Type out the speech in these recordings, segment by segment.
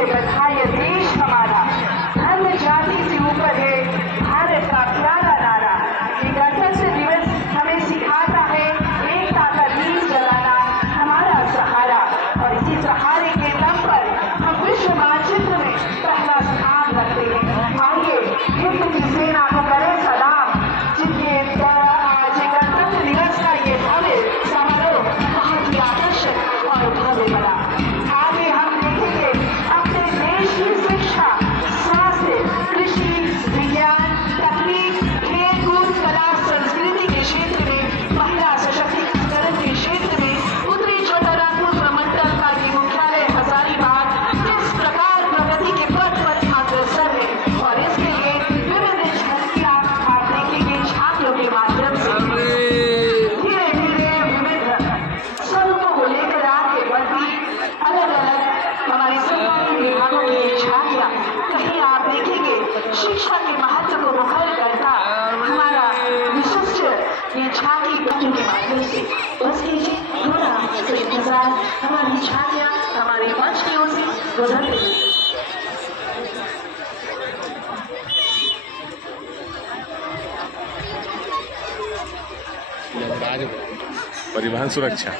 से बधा ये देश हमारा, धर्म जाति से ऊपर है भारत का प्यारा नारा। ये गणतंत्र दिवस हमें सिखाता है एकता का दीप जलाना हमारा सहारा, और इसी सहारे के दम पर हम विश्व मानचित्र में पहला स्थान रखते हैं। आइए हिंद की सेना को करें सलाम, जिनके द्वारा आज गणतंत्र दिवस का ये भव्य समारोह बहुत ही आकर्षक और भव्य बना। आगे हम देखेंगे अपने देश की शिक्षा, स्वास्थ्य, कृषि, विज्ञान, तकनीक, खेल कूद, कला, संस्कृति के क्षेत्र में, महिला सशक्तिकरण के क्षेत्र में उत्तरी छोटानागपुर प्रमंडल का ये मुख्यालय हजारीबाग किस प्रकार प्रगति के पथ पर अग्रसर है, और इसके लिए विभिन्न झलकियां आप देखेंगे छात्रों के माध्यम से। धीरे धीरे विविध स्वरूपों को लेकर आगे बढ़ती अलग अलग हमारे सरकारी विभागों की झांकियां, कहीं आप देखेंगे शिक्षा के महत्व को मुखर करता हमारा विशिष्ट ये झांकी बच्चों के माध्यम से। बस कीजिए थोड़ा तो इंतजार, हमारी झांकियां हमारे मंच की ओर से गुजर रही है। परिवहन सुरक्षा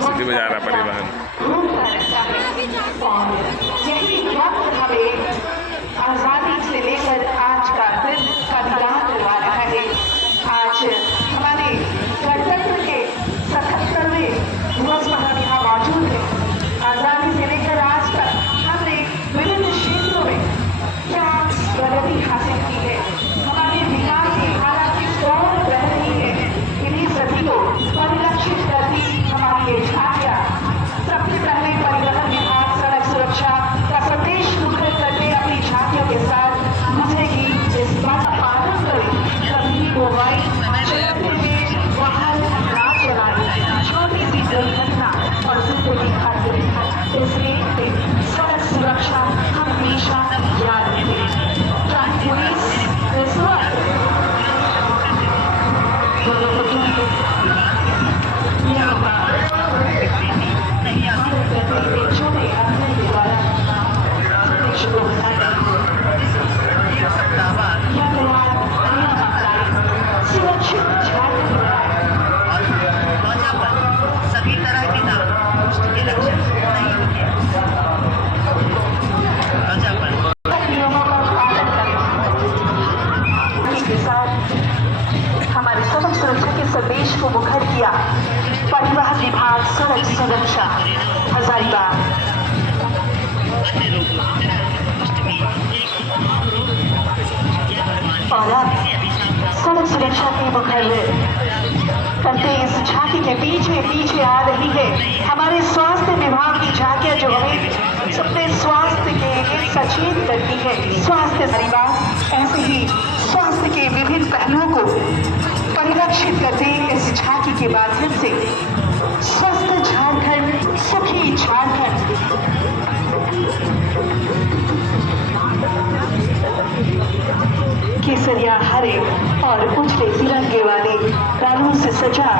सिटी में जा रहा परिवहन। यही वक्त हमें आजादी से लेकर आज का दिन का दिलासा दिलवा रहा है। आज हमारे गणतंत्र के 77वें दिवस पर हम यहाँ मौजूद हैं। आजादी से लेकर आज तक हमने विभिन्न क्षेत्रों में क्या प्रगति हासिल की है, हमारे विकास की हालात किस दौर बह रही है, इन्हीं सभी को परिलक्षित करती हमारी ये झांकियां। सबसे पहले परिवहन विभाग सड़क सुरक्षा का संदेश मुखर करके अपनी झांकियों के साथ गुजरेगी। इस बात का पालन करें, कभी मोबाइल चलाते हुए वाहन ना चलाएं, छोटी सी दुर्घटना और जिंदगी खातिर, इसलिए सड़क सुरक्षा हमेशा याद रखें। ट्रैफिक पुलिस इस वक्त सभी तरह की नामपुष्ट के लक्षण नहीं होते। के साथ हमारे सड़क सुरक्षा के संदेश को मुखर किया परिवहन विभाग सड़क सुरक्षा हजारीबाग। और अब सड़क सुरक्षा के मुखर करते इस झांकी के पीछे पीछे आ रही है हमारे स्वास्थ्य विभाग की झांकियां, जो हमें सबके स्वास्थ्य के लिए सचेत करती है। स्वास्थ्य हजारीबाग ऐसे ही स्वास्थ्य के विभिन्न पहलुओं को परिलक्षित करते इस झांकी के माध्यम से स्वस्थ झारखंड, सुखी झारखंड। केसरिया हरे और उजले तिरंगे वाले रंगों से सजा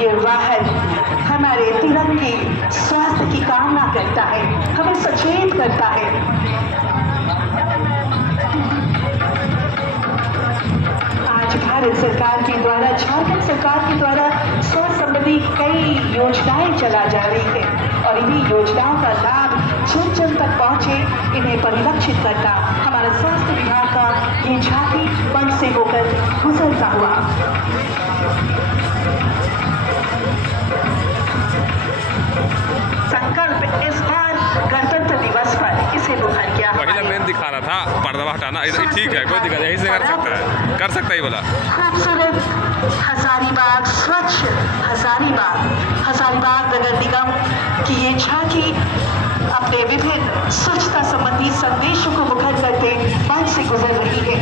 ये वाहन हमारे तिरंगे स्वास्थ्य की कामना करता है, हमें सचेत करता है। आज भारत सरकार के द्वारा, झारखंड सरकार के द्वारा स्वास्थ्य संबंधी कई योजनाएं चला जा रही है, और इन्हीं योजनाओं का लाभ जन जन तक पहुंचे, इन्हें परिलक्षित करना हमारा स्वास्थ्य विभाग का ये झांकी मंच से होकर गुजरता हुआ। संकल्प इस बार गणतंत्र दिवस पर इसे मुखर किया। वही मेन दिखा रहा था, पर्दा हटाना ठीक है, कोई दिक्कत यही से कर सकता है बोला। खूबसूरत हजारीबाग, स्वच्छ हजारीबाग, हजारीबाग नगर निगम की ये झांकी अपने विभिन्न स्वच्छता संबंधी संदेशों को मुखर करते मंच से गुजर रही है।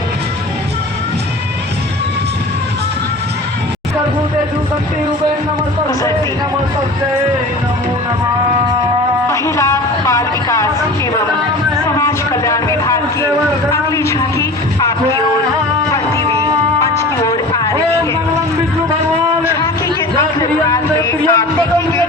महिला बाल विकास एवं समाज कल्याण विभाग की अगली झांकी आपकी ओर बढ़ती हुई मंच की ओर आ रही है। झांकी के अग्र भाग में आप देखेंगे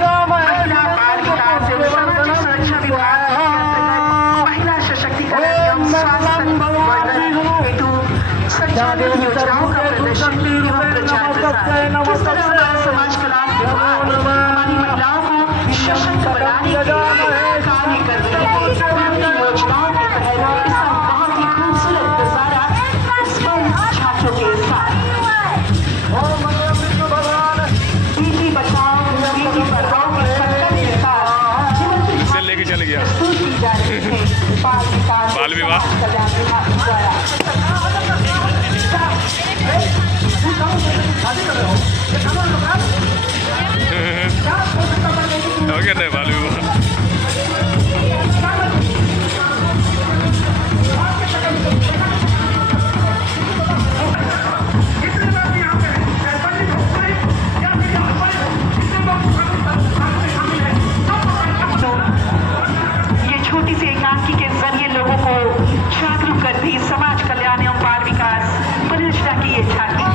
वाह कल्याण विभाग द्वारा oke deh Balu. ये छोटी सी एकांकी के जरिए लोगों को जागरूक करती समाज कल्याण एवं बाल विकास परियोजना की ये झांकी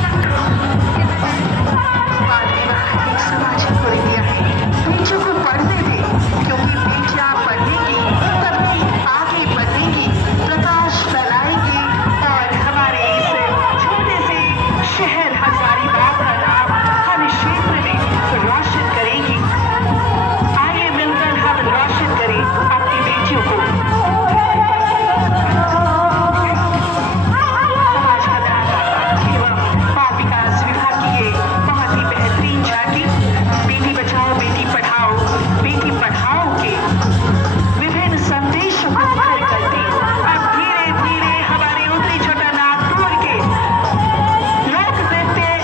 बाल विवाह एक सामाजिक प्रक्रिया है। बच्चों को पढ़ने दें, क्योंकि बेटियां पढ़ेंगी तभी आगे बढ़ेंगी, प्रकाश फैलाएंगी और हमारे इस छोटे से शहर हजारीबाग का नाम हर क्षेत्र में रोशन करेंगी। आइए मिलकर हम रोशन करें अपनी बेटियों को। समाज कल्याण एवं बाल विकास विभाग की ये बहुत ही बेहतरीन झांकी बेटी बचाओ बेटी पढ़ाओ के विभिन्न संदेशों को घर करती अब धीरे धीरे हमारे उत्तरी छोटा नाग तोड़ के लोक नृत्य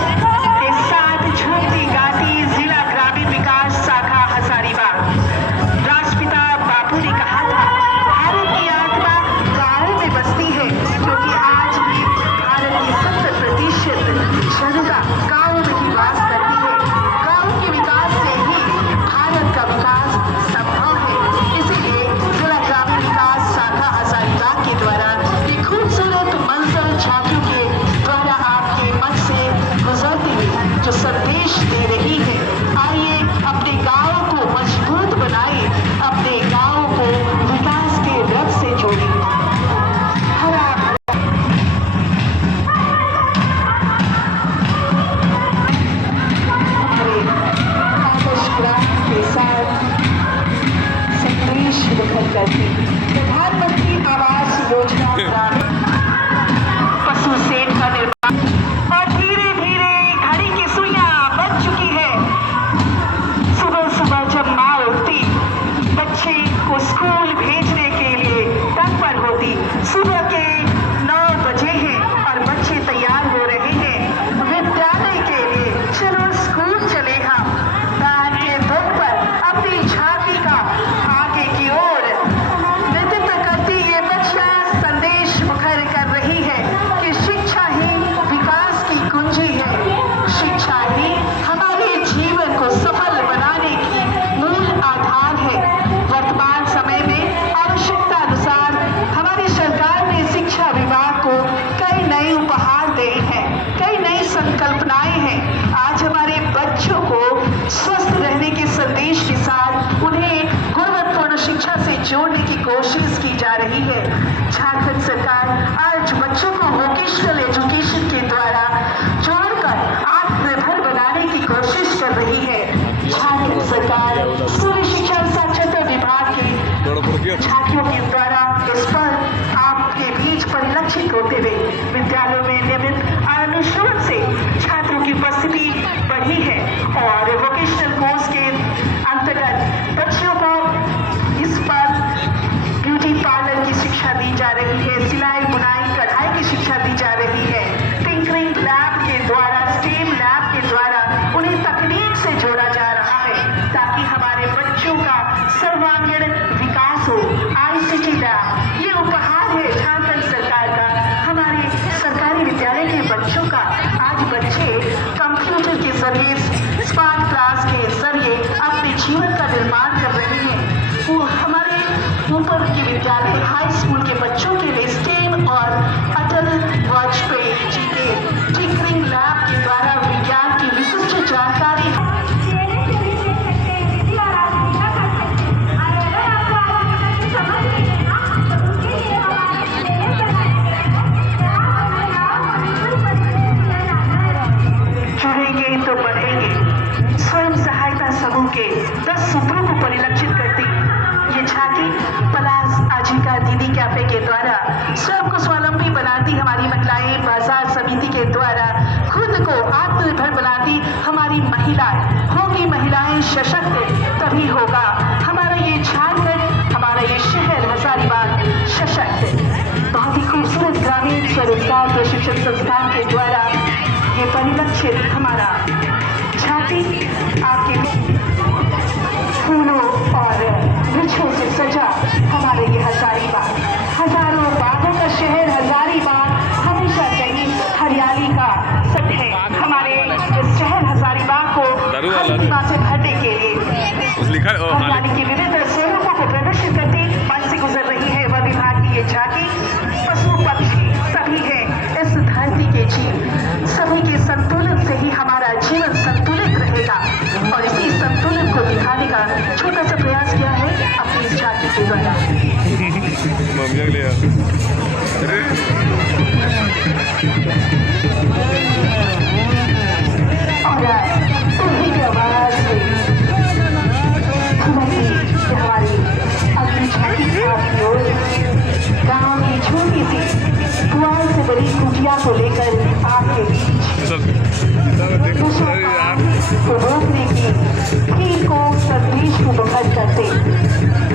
के साथ झूमती गाती जिला ग्रामीण विकास शाखा हजारीबाग। राष्ट्रपिता बापू ने कहा था भारत की आत्मा गाँव में बसती है, क्योंकि आज भी भारत की 70% जनता गाँव में ही वास करती है। गाँव के विकास से ही भारत का विकास संभव है। इसीलिए जिला ग्रामीण विकास शाखा हजारीबाग के द्वारा ये खूबसूरत मंजर झांकियों के द्वारा आपके मन से गुजरती हुई जो संदेश दे रही है। आइए अपने गाँव को मजबूत बनाए, अपने गाँव को विकास के रथ से जोड़े। हरा के साथ संदेश मुखर करती प्रधानमंत्री आवास योजना ग्रामीण पशु सेट का निर्माण और धीरे धीरे घड़ी की सुइयां बज चुकी है। सुबह सुबह जब माँ उठती बच्चे को स्कूल भेजने के लिए तत्पर होती। सुबह के 9 बजे हैं और बच्चे तैयार हो रहे हैं विद्यालय के लिए। चलो स्कूल चले हम। दान के दुख पर अपनी झांकी का आगे की ओर नेतृत्व करती ये बच्चियां संदेश मुखर कर रही है कि शिक्षा ही विकास की कुंजी है। शिक्षा ही हमारे जीवन को सफल बनाने की मूल आधार है। वर्तमान समय में आवश्यकता अनुसार हमारी सरकार ने शिक्षा विभाग को कई नए उपहार दिए हैं, कई नई संकल्पनाएं हैं। आज हमारे बच्चों को स्वस्थ रहने के संदेश के साथ उन्हें गुणवत्तापूर्ण शिक्षा से जोड़ने की कोशिश की जा रही है। झारखंड सरकार आज बच्चों को वोकेशनल एजुकेशन के द्वारा जोड़कर आत्मनिर्भर बनाने की कोशिश कर रही है। झारखंड सरकार स्कूली शिक्षा साक्षरता विभाग के झांकियों के द्वारा इस पर आपके बीच परिलक्षित होते हुए विद्यालयों में नियमित अनुश्रवण से छात्रों की उपस्थिति बढ़ी है और वोकेशनल कोर्स के अंतर्गत बच्चों को इस पर ब्यूटी पार्लर की शिक्षा दी जा रही है, सिलाई बुनाई कढ़ाई की शिक्षा दी जा रही है। टिंकरिंग लैब के द्वारा स्टेम लैब के द्वारा उन्हें तकनीक से जोड़ा जा रहा है ताकि हमारे बच्चों का सर्वांगीण विकास हो। ICT लैब ये उपहार है झारखंड सरकार का हमारे सरकारी विद्यालय के बच्चों का। आज बच्चे कंप्यूटर के जरिए स्मार्ट क्लास के जरिए अपने जीवन का निर्माण कर रहे हैं। वो हमारे ऊपर के विद्यालय हाई स्कूल के बच्चों के लिए स्टेम और अटल वाजपेयी जी के टिंकरिंग लैब के द्वारा विज्ञान की विशिष्ट जानकारी जुड़ेंगे तो बढ़ेंगे। स्वयं सहायता समूह के 10 सूत्रों को परिलक्षित करती ये झांकी पलास आजीविका दीदी कैफे के द्वारा स्वयं को स्वावलंबी बनाती हमारी महिलाएं, बाजार समिति के द्वारा खुद को आत्मनिर्भर बनाती हमारी महिलाएं। होगी महिलाएं सशक्त तभी होगा हमारा ये झारखंड, हमारा ये शहर हजारीबाग सशक्त। महावीर स्वरोजगार प्रशिक्षण संस्थान के द्वारा ये परिलक्षित हमारा झांकी आपके फूलों और वृक्षों से सजा हमारे ये हजारीबाग, हजारों बागों का शहर हजारीबाग हमेशा रही हरियाली का सद है। हमारे इस शहर हजारीबाग को हरियाली से भरने के लिए हरियाली के विविध स्वरूपों को प्रदर्शित करती मन से गुजर रही है वन विभाग की ये झांकी। पशु पक्षी सभी है इस धरती के जीव, सभी के संतुलन से ही हमारा जीवन संतुलित रहेगा और इसी संतुलन को दिखाने का छोटा सा प्रयास किया है अपनी इस झांकी के द्वारा। और उन्हीं की आवाज में हमारी अगली झांकी की ओर गांव की छोटी सी पुआल से बड़ी कुटिया को लेकर आपके को रोकने की भीड़ को संदेश को बहर करते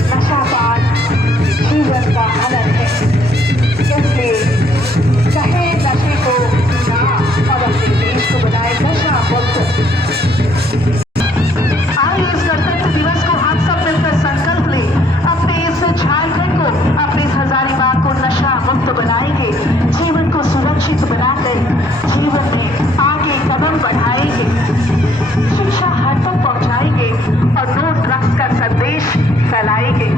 नशापान जीवन का हनन है, इसलिए चाहे नशे को ना और अपने देश को बनाए नशा मुक्त। आइए इस गणतंत्र दिवस को हम सब मिलकर संकल्प लें, अपने इस झारखंड को, अपने इस हजारीबाग को नशा मुक्त बनाएंगे, जीवन को सुरक्षित बनाकर जीवन में आगे कदम बढ़ाएंगे, शिक्षा हर तक पहुंचाएंगे और नो ड्रग्स का संदेश फैलाएंगे।